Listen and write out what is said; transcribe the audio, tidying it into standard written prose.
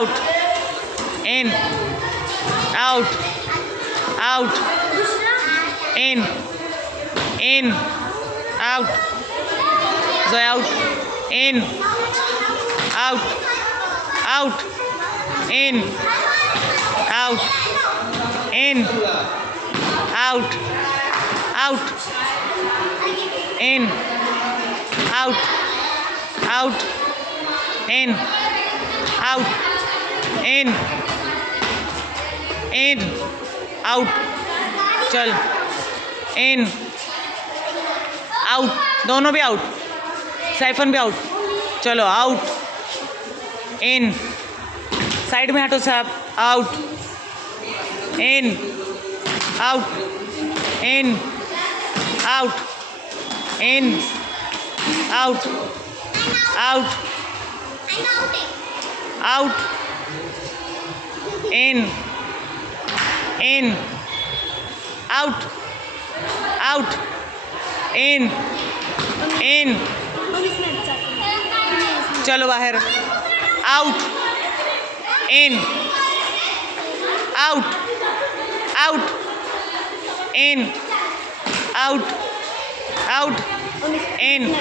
out, in, out, out, in, out, Zoe out, in, out, out, in, out, in, out, out, in, out, out, in, out, in, out, चल, in, out, दोनों भी out, siphon भी out, चलो out, इन, side में हटो सब, out, इन, out, इन, out, इन, out, out, out, इन, out, out, इन, चलो बाहर, आउट, इन, आउट, आउट, इन, आउट, आउट, इन,